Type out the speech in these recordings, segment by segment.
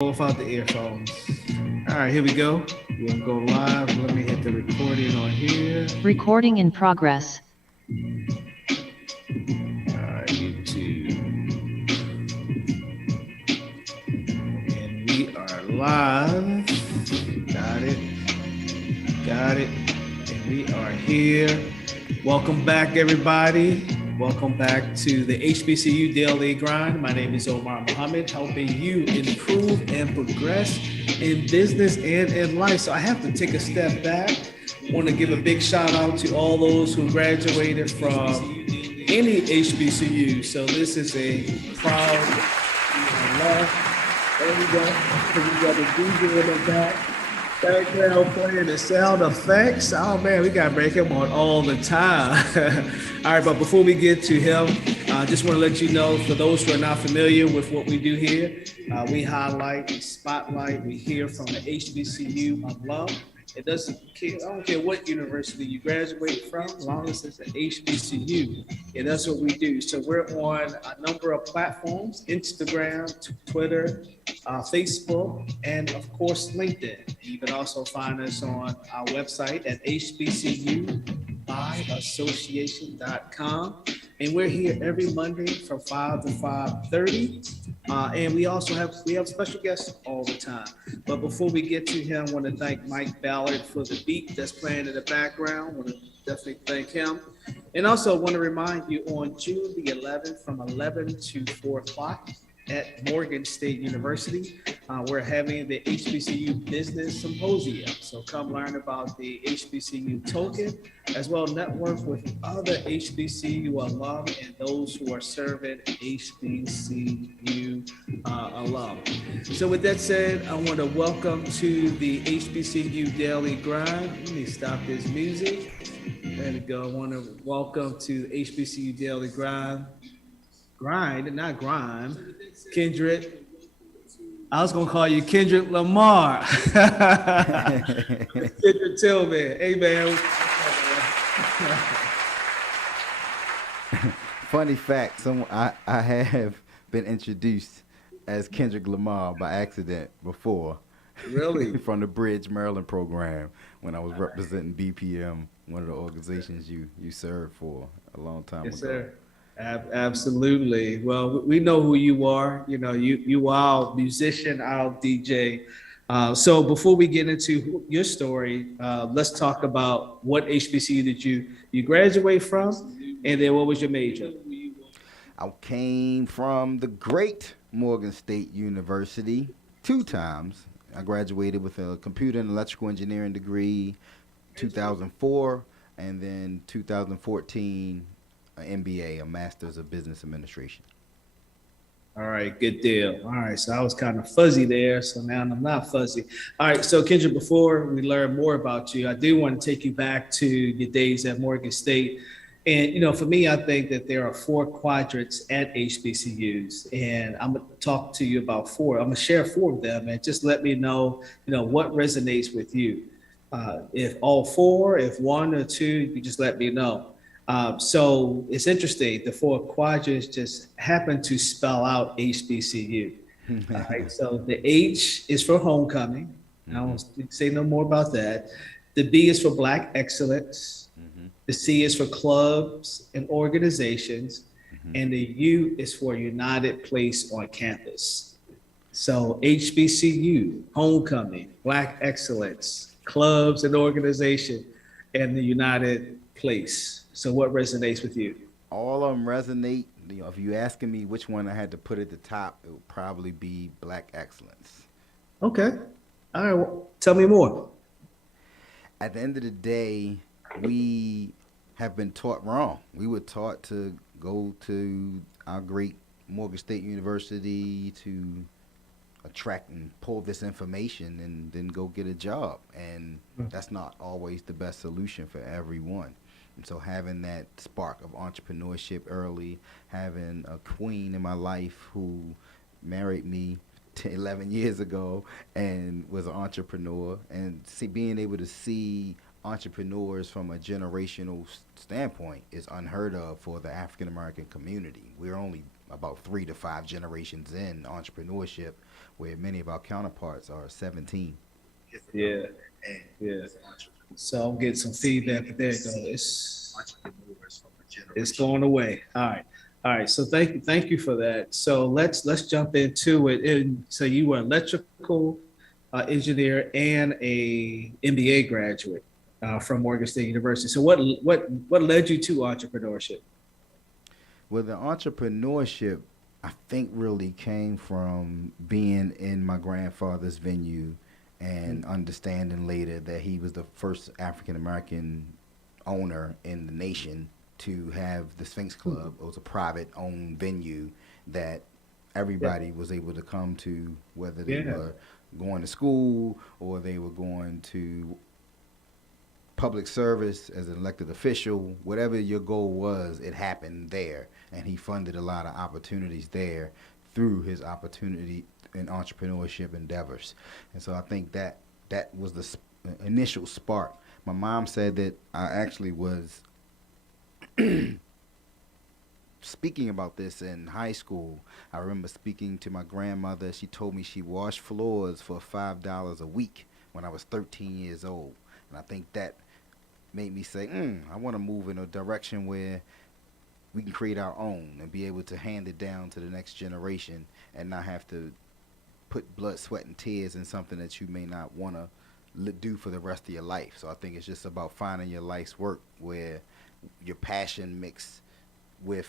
Without the earphones. All right, here we go. We're gonna go live. Let me hit the recording on here. Recording in progress. All right, YouTube. And we are live. Got it. Got it. And we are here. Welcome back, everybody. Welcome back to the HBCU Daily Grind. My name is OMAR Muhammad, helping you improve and progress in business and in life. So I have to take a step back. I want to give a big shout out to all those who graduated from any HBCU. So this is a proud love. There we go. We got the DJ in the background playing the sound effects. Oh man, we gotta break him on all the time. All right, but before we get to him, I just want to let you know, for those who are not familiar with what we do here, we highlight, we spotlight, we hear from the HBCU alum. It doesn't care, I don't care what university you graduate from, as long as it's an HBCU. And that's what we do. So we're on a number of platforms: Instagram, Twitter, Facebook, and of course, LinkedIn. You can also find us on our website at HBCUbyassociation.com. And we're here every Monday from 5 to 5:30. And we also have special guests all the time. But before we get to him, I want to thank Mike Ballard for the beat that's playing in the background. I want to definitely thank him. And also want to remind you, on June the 11th from 11 to 4 o'clock at Morgan State University, we're having the HBCU Business Symposium. So come learn about the HBCU token, as well network with other HBCU alum and those who are serving HBCU alum. So with that said, I want to welcome to the HBCU Daily Grind. Let me stop this music. There we go. I want to welcome to the HBCU Daily Grind, not grime. Kendrick. I was gonna call you Kendrick Lamar. Kendrick Tilghman. Hey man. Funny fact, I have been introduced as Kendrick Lamar by accident before. Really? From the Bridge, Maryland program when I was representing BPM, one of the organizations you served for a long time ago. Yes, sir. Absolutely. Well, we know who you are. You know, you are our musician, our DJ. So before we get into your story, let's talk about what HBCU did you graduate from, and then what was your major? I came from the great Morgan State University 2 times. I graduated with a computer and electrical engineering degree, 2004, and then 2014. An MBA, a Master's of Business Administration. All right, good deal. All right, so I was kind of fuzzy there, so now I'm not fuzzy. All right, so Kendra, before we learn more about you, I do want to take you back to your days at Morgan State. And, you know, for me, I think that there are 4 quadrants at HBCUs, and I'm going to talk to you about 4. I'm going to share 4 of them, and just let me know, what resonates with you. If all 4, if 1 or 2, you just let me know. So it's interesting. The 4 quadrants just happen to spell out HBCU. All right. So the H is for homecoming. I won't say no more about that. The B is for Black excellence. The C is for clubs and organizations. And the U is for United Place on campus. So HBCU, homecoming, Black excellence, clubs and organization, and the United Place. So what resonates with you? All of them resonate. If you're asking me which one I had to put at the top, it would probably be Black excellence. Okay. All right. Well, tell me more. At the end of the day, we have been taught wrong. We were taught to go to our great Morgan State University to attract and pull this information and then go get a job. And that's not always the best solution for everyone. And so having that spark of entrepreneurship early, having a queen in my life who married me 11 years ago and was an entrepreneur, and being able to see entrepreneurs from a generational standpoint is unheard of for the African American community. We're only about 3 to 5 generations in entrepreneurship, where many of our counterparts are 17. Yeah, yeah. So I'm getting some feedback, but there you go. It's going away. All right. So thank you for that. So let's jump into it. And so you were electrical engineer and a MBA graduate from Morgan State University. So what led you to entrepreneurship? Well, the entrepreneurship, I think, really came from being in my grandfather's venue and understanding later that he was the first African American owner in the nation to have the Sphinx Club. It was a private owned venue that everybody was able to come to, whether they were going to school or they were going to public service as an elected official. Whatever your goal was, it happened there. And he funded a lot of opportunities there through his opportunity in entrepreneurship endeavors. And so I think that was the initial spark. My mom said that I actually was speaking about this in high school. I remember speaking to my grandmother. She told me she washed floors for $5 a week when I was 13 years old. And I think that made me say, I want to move in a direction where we can create our own and be able to hand it down to the next generation and not have to put blood, sweat, and tears in something that you may not want to do for the rest of your life. So I think it's just about finding your life's work where your passion mixed with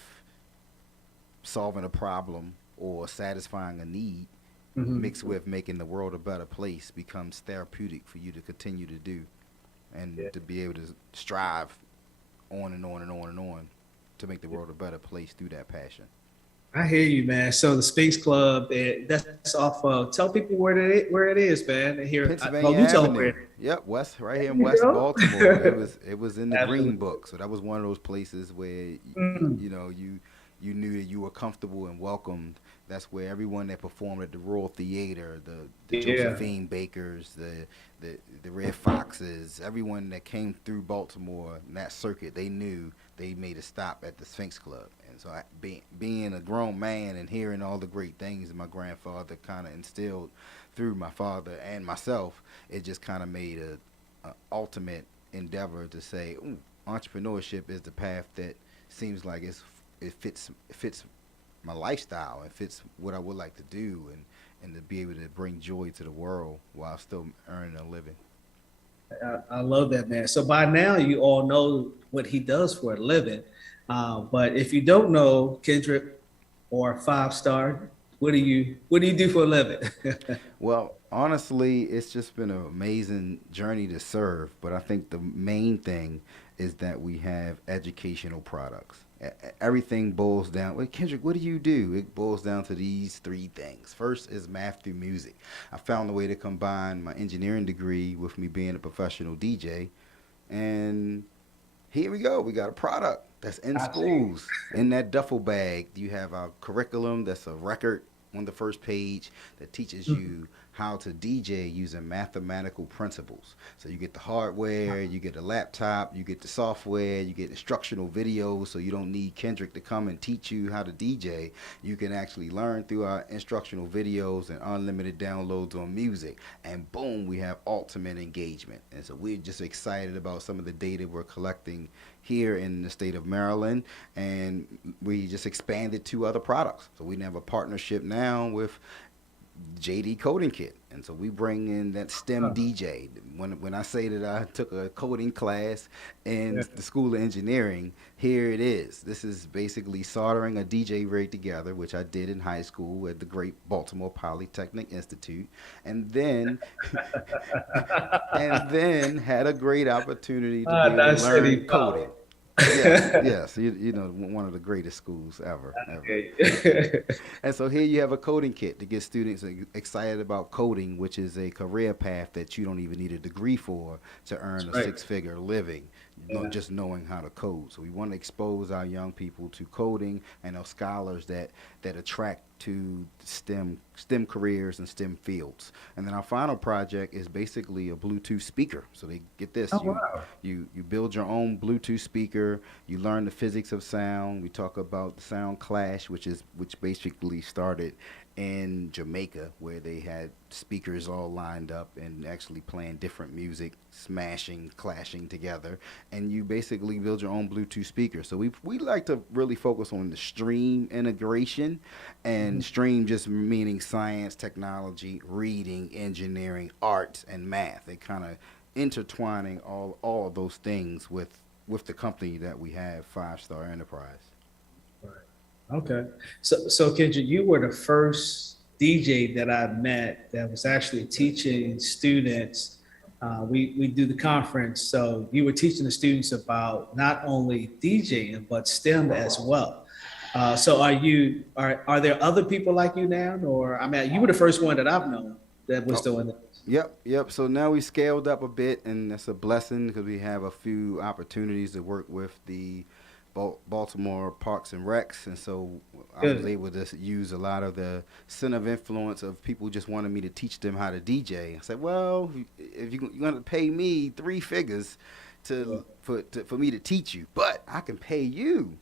solving a problem or satisfying a need mixed with making the world a better place becomes therapeutic for you to continue to do and to be able to strive on and on and on and on to make the world a better place through that passion. I hear you, man. So the Sphinx Club, that's off. Tell people where it is, man. Here, Pennsylvania Avenue. Yep, right here in West Baltimore. It was in the Green Book, so that was one of those places where you knew that you were comfortable and welcomed. That's where everyone that performed at the Royal Theater, the Josephine Bakers, the Red Foxes, everyone that came through Baltimore in that circuit, they knew they made a stop at the Sphinx Club. And so being a grown man and hearing all the great things that my grandfather kind of instilled through my father and myself, it just kind of made a ultimate endeavor to say, entrepreneurship is the path that seems like it fits my lifestyle. It fits what I would like to do and to be able to bring joy to the world while still earning a living. I love that, man. So by now you all know what he does for a living. But if you don't know Kendrick or 5-Starr, what do you do for a living? Well, honestly, it's just been an amazing journey to serve. But I think the main thing is that we have educational products. Everything boils down. Well, Kendrick, what do you do? It boils down to these three things. First is math through music. I found a way to combine my engineering degree with me being a professional DJ, and here we go. We got a product that's in schools. In that duffel bag, you have our curriculum. That's a record on the first page that teaches you how to DJ using mathematical principles. So you get the hardware, you get the laptop, you get the software, you get instructional videos, so you don't need Kendrick to come and teach you how to DJ. You can actually learn through our instructional videos and unlimited downloads on music. And boom, we have ultimate engagement. And so we're just excited about some of the data we're collecting here in the state of Maryland, and we just expanded to other products. So we have a partnership now with JD Coding Kit, and so we bring in that STEM DJ. When I say that I took a coding class in the School of Engineering, here it is. This is basically soldering a DJ rig together, which I did in high school at the great Baltimore Polytechnic Institute, and then had a great opportunity to be able to learn coding. Yes, you know, one of the greatest schools ever. And so here you have a coding kit to get students excited about coding, which is a career path that you don't even need a degree for to earn a six-figure living, just knowing how to code. So we want to expose our young people to coding and those scholars that attract to STEM careers and STEM fields. And then our final project is basically a Bluetooth speaker. So they get this. You build your own Bluetooth speaker. You learn the physics of sound. We talk about the sound clash, which basically started in Jamaica where they had speakers all lined up and actually playing different music, smashing, clashing together, and you basically build your own Bluetooth speaker. So we like to really focus on the stream integration, and stream just meaning science, technology, reading, engineering, arts, and math. They kind of intertwining all of those things with the company that we have, 5 Star Enterprise. Right. Okay. So Kendrick, you were the first DJ that I met that was actually teaching students. We do the conference, so you were teaching the students about not only DJing but STEM as well. So are there other people like you now, or I mean, you were the first one that I've known that was Oh, doing that. yep. So now we scaled up a bit, and that's a blessing because we have a few opportunities to work with the Baltimore Parks and Recs, and so I was Good. able to use a lot of the center of influence of people who just wanted me to teach them how to DJ. I said, well, if you're going to pay me 3 figures for me to teach you, but I can pay you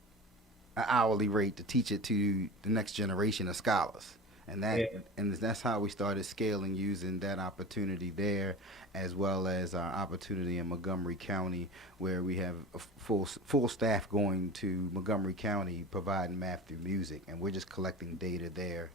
an hourly rate to teach it to the next generation of scholars. And Yeah. that's how we started scaling using that opportunity there, as well as our opportunity in Montgomery County, where we have a full staff going to Montgomery County providing math through music, and we're just collecting data there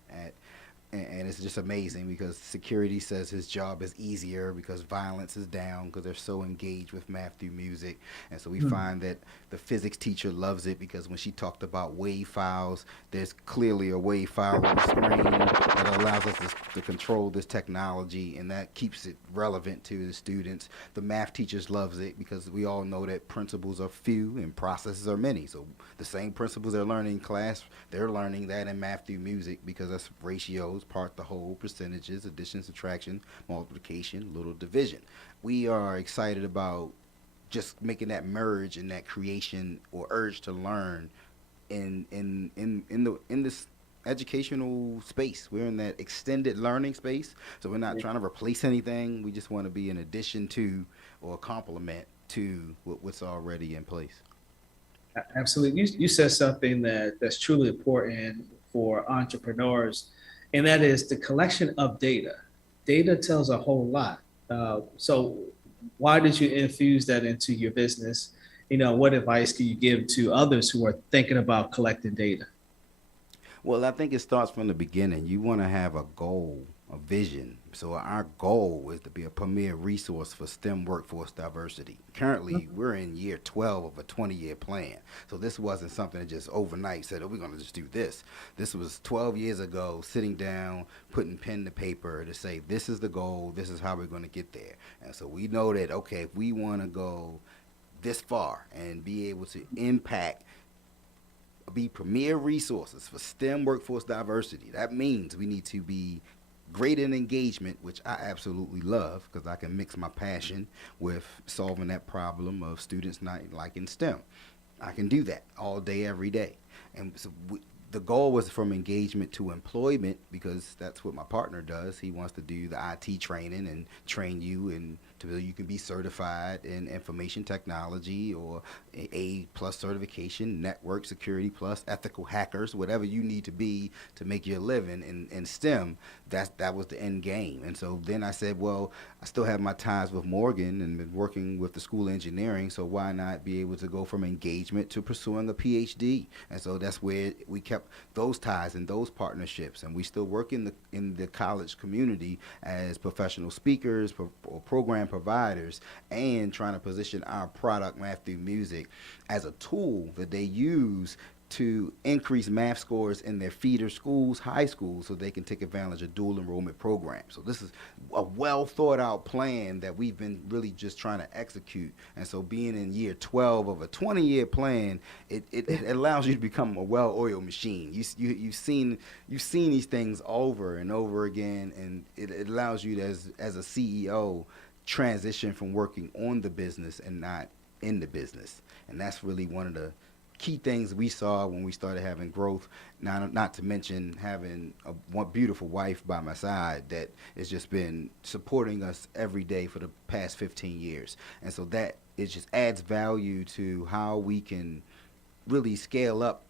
and it's just amazing because security says his job is easier because violence is down because they're so engaged with math through music. And so we find that the physics teacher loves it because when she talked about wave files, there's clearly a wave file on the screen that allows us to control this technology, and that keeps it relevant to the students. The math teachers loves it because we all know that principles are few and processes are many. So the same principles they're learning in class, they're learning that in math through music because that's ratios, part, the whole, percentages, addition, subtraction, multiplication, little division. We are excited about just making that merge and that creation or urge to learn in this educational space. We're in that extended learning space, so we're not trying to replace anything. We just want to be an addition to or a complement to what's already in place. Absolutely. You said something that's truly important for entrepreneurs, and that is the collection of data. Data tells a whole lot. So why did you infuse that into your business? What advice can you give to others who are thinking about collecting data? Well, I think it starts from the beginning. You want to have a goal, a vision. So our goal is to be a premier resource for STEM workforce diversity. Currently, we're in year 12 of a 20-year plan. So this wasn't something that just overnight said, oh, we're going to just do this. This was 12 years ago, sitting down, putting pen to paper to say, this is the goal, this is how we're going to get there. And so we know that, okay, if we want to go this far and be able to impact, be premier resources for STEM workforce diversity. That means we need to be great in engagement, which I absolutely love because I can mix my passion with solving that problem of students not liking STEM. I can do that all day, every day. And so the goal was from engagement to employment because that's what my partner does. He wants to do the IT training and train you and to you can be certified in information technology or A plus certification, network security plus, ethical hackers, whatever you need to be to make your living in STEM. That was the end game. And so then I said, well, I still have my ties with Morgan and been working with the School of Engineering, so why not be able to go from engagement to pursuing a PhD? And so that's where we kept those ties and those partnerships, and we still work in the college community as professional speakers or program providers, and trying to position our product, Math Through Music, as a tool that they use to increase math scores in their feeder schools, high schools, so they can take advantage of dual enrollment programs. So this is a well thought out plan that we've been really just trying to execute. And so being in year 12 of a 20-year plan, it allows you to become a well-oiled machine. You've seen these things over and over again, and it allows you to, as a CEO, transition from working on the business and not in the business. And that's really one of the key things we saw when we started having growth, not to mention having one beautiful wife by my side that has just been supporting us every day for the past 15 years. And so that it just adds value to how we can really scale up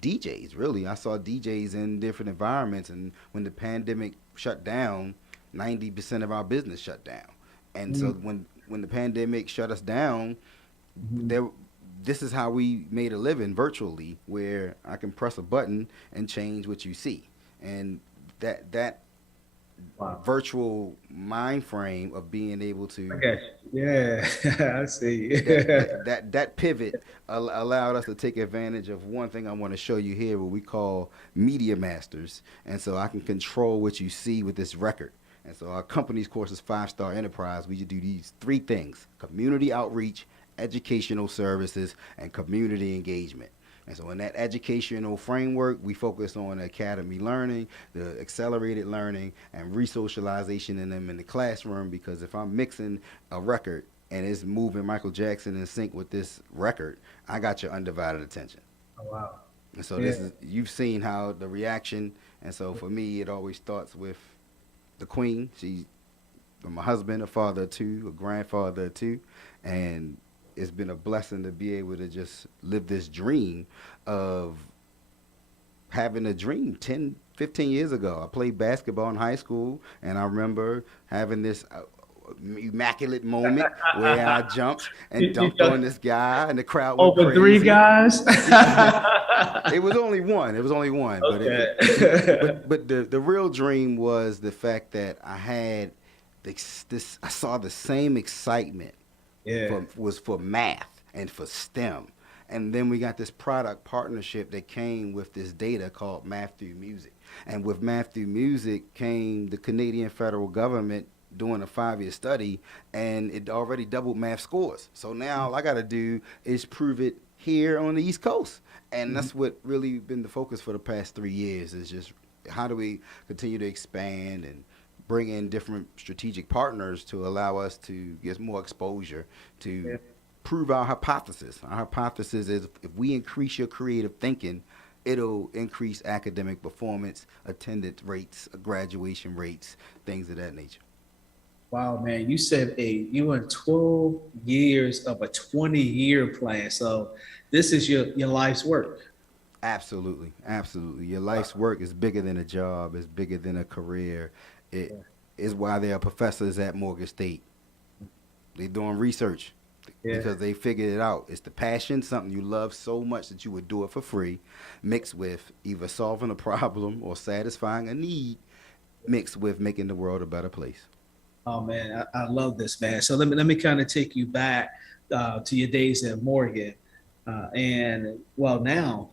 DJs. Really, I saw DJs in different environments, and when the pandemic shut down, 90% of our business shut down. And so when the pandemic shut us down, Mhm. there this is how we made a living virtually, where I can press a button and change what you see. And that Wow. virtual mind frame of being able I to got you. Yeah, I see. that pivot allowed us to take advantage of one thing I want to show you here, what we call media masters. And so I can control what you see with this record. And so our company's course is 5 Star Enterprise. We do these three things: community outreach, educational services, and community engagement. And so in that educational framework, we focus on academy learning, the accelerated learning, and resocialization in them in the classroom. Because if I'm mixing a record and it's moving Michael Jackson in sync with this record, I got your undivided attention. Oh, wow. And so Yeah. this is, you've seen how the reaction. And so for me, it always starts with the queen. She's my husband, a father of two, a grandfather of two, and it's been a blessing to be able to just live this dream of having a dream 10, 15 years ago. I played basketball in high school, and I remember having this immaculate moment where I jumped and You dunked on this guy, and the crowd went over three crazy. guys? It was only one. It was only one. But Okay. but the real dream was the fact that I had this. I saw the same excitement Yeah. for math and for STEM. And then we got this product partnership that came with this data called Math Through Music. And with Math Through Music came the Canadian federal government doing a 5-year study, and it already doubled math scores. So now all I got to do is prove it here on the East Coast. And Mhm. that's what really been the focus for the past 3 years, is just how do we continue to expand and bring in different strategic partners to allow us to get more exposure to Yeah. prove our hypothesis. Our hypothesis is if we increase your creative thinking, it'll increase academic performance, attendance rates, graduation rates, things of that nature. Wow, man, you said you went 12 years of a 20-year plan. So this is your life's work. Absolutely, absolutely. Your life's work is bigger than a job. It's bigger than a career. It Yeah. is why there are professors at Morgan State. They're doing research Yeah. because they figured it out. It's the passion, something you love so much that you would do it for free, mixed with either solving a problem or satisfying a need, mixed with making the world a better place. Oh man, I love this, man. So let me kind of take you back to your days at Morgan, and well, now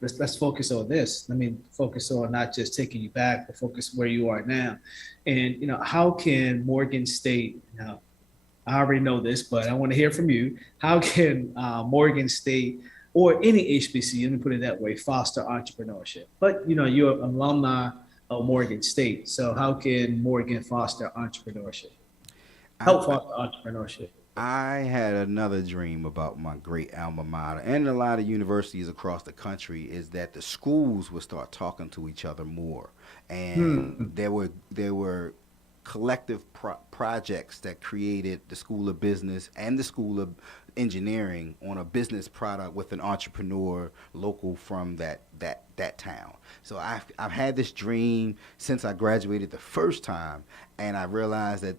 let's focus on this. Let me focus on not just taking you back, but focus where you are now, and how can Morgan State now? I already know this, but I want to hear from you. How can Morgan State or any HBCU, let me put it that way, foster entrepreneurship? But you're an alumni of Morgan State, so how can Morgan foster entrepreneurship? I, Help foster entrepreneurship. I had another dream about my great alma mater and a lot of universities across the country, is that the schools would start talking to each other more, and Hmm. there were collective projects that created the School of Business and the School of Engineering on a business product with an entrepreneur local from that town. So I've had this dream since I graduated the first time, and I realized that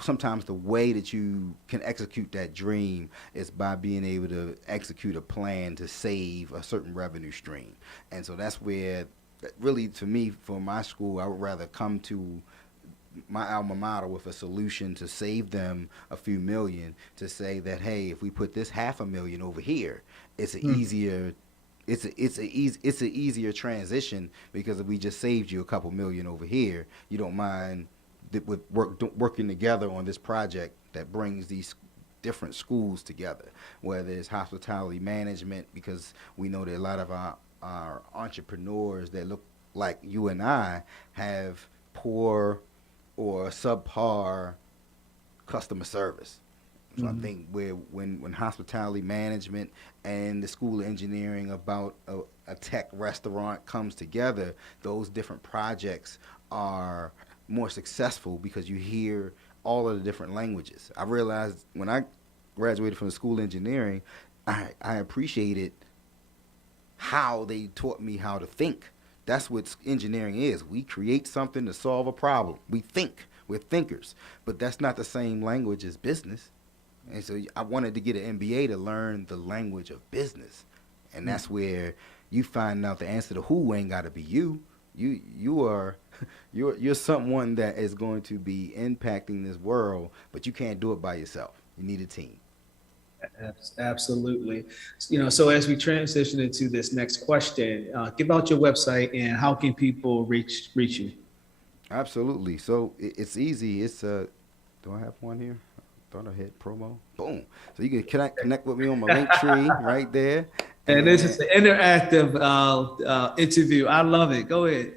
sometimes the way that you can execute that dream is by being able to execute a plan to save a certain revenue stream. And so that's where, really, to me, for my school, I would rather come to my alma mater with a solution to save them a few million, to say that, hey, if we put this 500,000 over here, it's an Hmm. easier it's a easier transition, because if we just saved you a couple million over here, you don't mind with working together on this project that brings these different schools together, whether it's hospitality management, because we know that a lot of our entrepreneurs that look like you and I have poor or subpar customer service. So I Hmm. think when hospitality management and the School of Engineering about a tech restaurant comes together, those different projects are more successful because you hear all of the different languages. I realized when I graduated from the School of Engineering, I appreciated how they taught me how to think. That's what engineering is. We create something to solve a problem. We think. We're thinkers. But that's not the same language as business. And so I wanted to get an MBA to learn the language of business. And that's where you find out the answer to who ain't got to be you. You're someone that is going to be impacting this world, but you can't do it by yourself. You need a team. Absolutely. So as we transition into this next question, give out your website and how can people reach you? Absolutely. So it's easy. Do I have one here? Thought I hit promo. Boom. So you can connect with me on my link tree right there. And this is an interactive interview. I love it. Go ahead.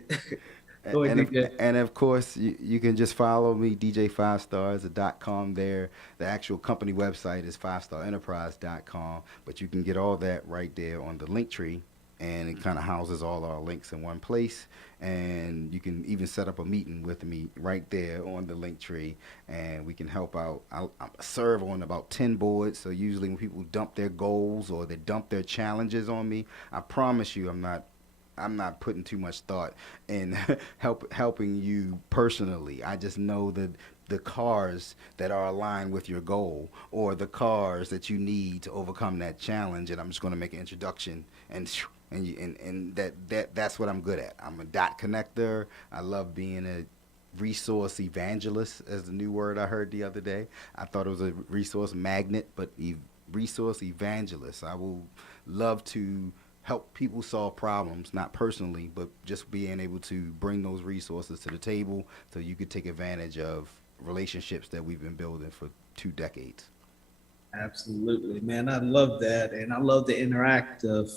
Go ahead, DJ. And of course, you can just follow me, DJ5Starr, the .com there. The actual company website is 5starenterprise.com, but you can get all that right there on the link tree, and it kind of houses all our links in one place. And you can even set up a meeting with me right there on the link tree, and we can help out. I serve on about 10 boards, so usually when people dump their goals or they dump their challenges on me, I promise you I'm not putting too much thought in helping you personally. I just know that the cars that are aligned with your goal or the cars that you need to overcome that challenge, and I'm just going to make an introduction and that's what I'm good at. I'm a dot connector. I love being a resource evangelist, as the new word I heard the other day. I thought it was a resource magnet, but resource evangelist. I will love to help people solve problems, not personally, but just being able to bring those resources to the table so you could take advantage of relationships that we've been building for 2 decades. Absolutely, man. I love that. And I love the interactive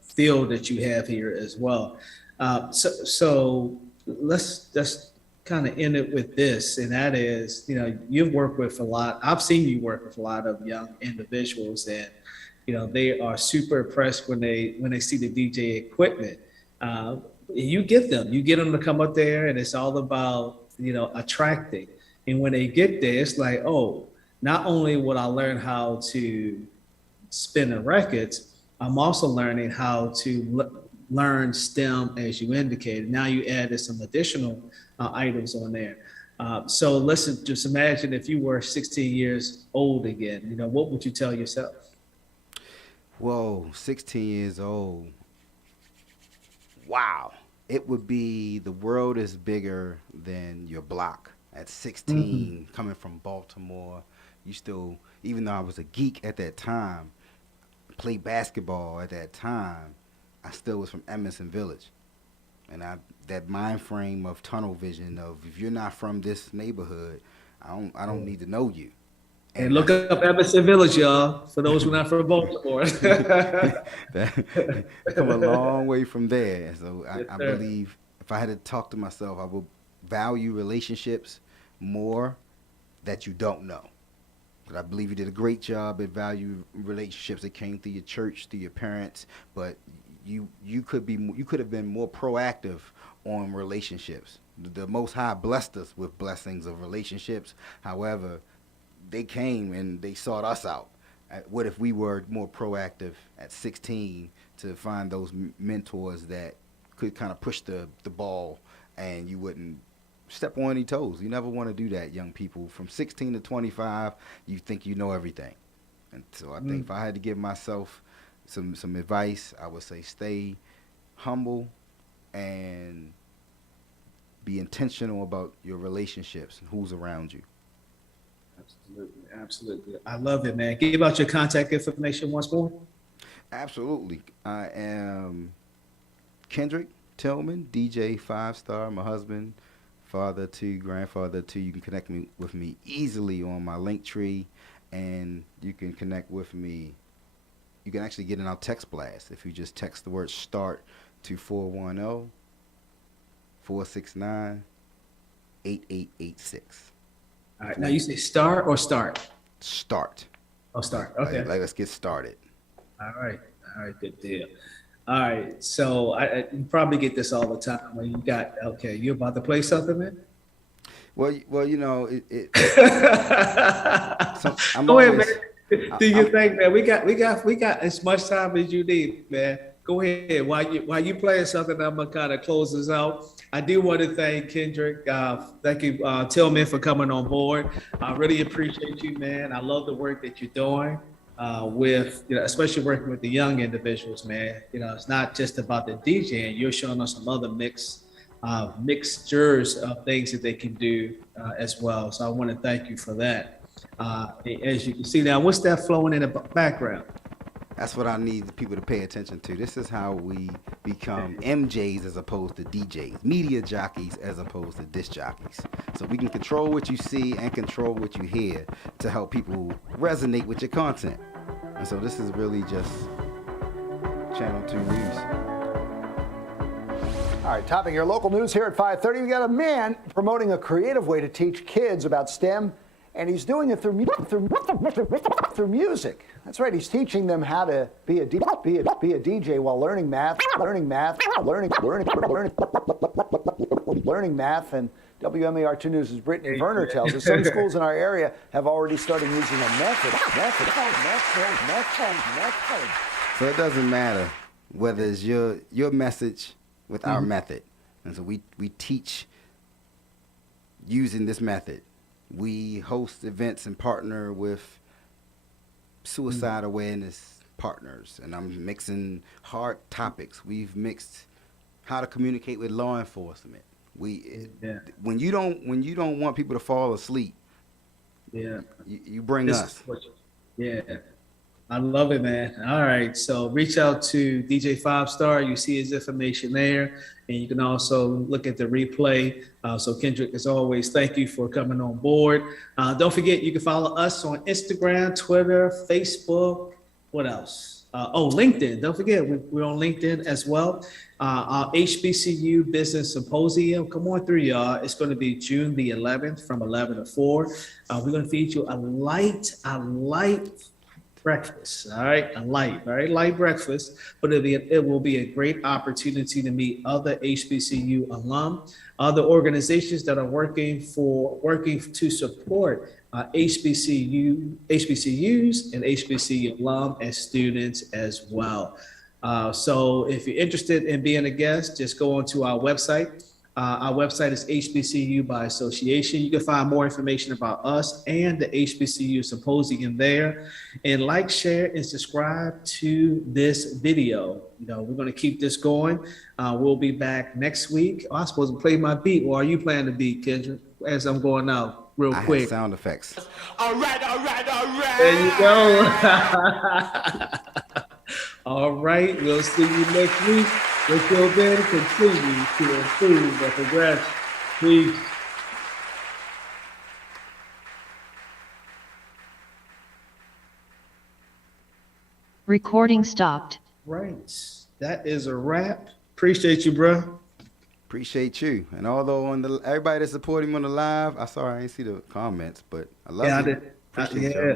feel that you have here as well. So let's just kind of end it with this. And that is, you've worked with I've seen you work with a lot of young individuals, and, they are super impressed when they see the DJ equipment. You get them to come up there, and it's all about, attracting. And when they get there, it's like, oh, not only would I learn how to spin the records, I'm also learning how to learn STEM, as you indicated. Now you added some additional items on there. So listen, just imagine if you were 16 years old again, what would you tell yourself? Whoa, 16 years old. Wow. It would be the world is bigger than your block. At 16, coming from Baltimore, you still, even though I was a geek at that time, played basketball at that time, I still was from Emerson Village. And that mind frame of tunnel vision of, if you're not from this neighborhood, I don't need to know you. And look up Emerson Village, y'all, for those who are not from Baltimore. Come a long way from there. So I believe if I had to talk to myself, I would value relationships more that you don't know. But I believe you did a great job at value relationships that came through your church, through your parents. But you could have been more proactive on relationships. The Most High blessed us with blessings of relationships. However, they came and they sought us out. What if we were more proactive at 16 to find those mentors that could kind of push the ball and you wouldn't step on any toes? You never want to do that, young people. From 16 to 25, you think you know everything. And so I think if I had to give myself some advice, I would say stay humble and be intentional about your relationships and who's around you. Absolutely. I love it, man. Give out your contact information once more. Absolutely. I am Kendrick Tilghman, DJ5Starr, my husband, father to grandfather to. You can connect with me easily on my link tree, and you can connect with me. You can actually get in our text blast if you just text the word START to 410-469-8886. All right. Now you say star or start? Start. Oh, start. Okay. Like, let's get started. All right. Good deal. All right. So you probably get this all the time when you about to play something, man? Well, Go ahead, man. Do your thing, man. We got as much time as you need, man. Go ahead. While you playing something, I'm gonna kind of close this out. I do want to thank Kendrick. Thank you, Tilghman, for coming on board. I really appreciate you, man. I love the work that you're doing with, especially working with the young individuals, man. It's not just about the DJing. You're showing us some other mixtures of things that they can do as well. So I want to thank you for that. As you can see now, what's that flowing in the background? That's what I need people to pay attention to. This is how we become MJs as opposed to DJs, media jockeys as opposed to disc jockeys. So we can control what you see and control what you hear to help people resonate with your content. And so this is really just Channel 2 News. All right, topping your local news here at 5:30, we got a man promoting a creative way to teach kids about STEM, and he's doing it through music. That's right, he's teaching them how to be a DJ while learning math, and WMAR 2 News' Brittany Werner tells us some schools in our area have already started using a method. So it doesn't matter whether it's your message with our method. And so we teach using this method. We host events and partner with suicide awareness partners, and I'm mixing hard topics. We've mixed how to communicate with law enforcement. When you don't want people to fall asleep, you bring us. I love it, man. All right, so reach out to DJ5Starr. You see his information there, and you can also look at the replay. So Kendrick, as always, thank you for coming on board. Don't forget, you can follow us on Instagram, Twitter, Facebook. What else? LinkedIn. Don't forget, we're on LinkedIn as well. Our HBCU Business Symposium. Come on through, y'all. It's going to be June the 11th from 11 to 4. We're going to feed you a light breakfast, all right, very light breakfast, but it will be a great opportunity to meet other HBCU alum, other organizations that are working to support HBCUs and HBCU alum and students as well. So if you're interested in being a guest, just go onto our website. Our website is HBCU by Association. You can find more information about us and the HBCU Symposium there. And like, share, and subscribe to this video. We're going to keep this going. We'll be back next week. Oh, I'm supposed to play my beat. Or are you playing the beat, Kendrick, as I'm going out real quick? I have sound effects. All right. There you go. All right. We'll see you next week. Until then, continue to improve and progress. Peace. Recording stopped. Right. That is a wrap. Appreciate you, bro. Appreciate you. And although everybody that's supporting me on the live, I ain't see the comments, but I love you. I did. Appreciate you. Yeah.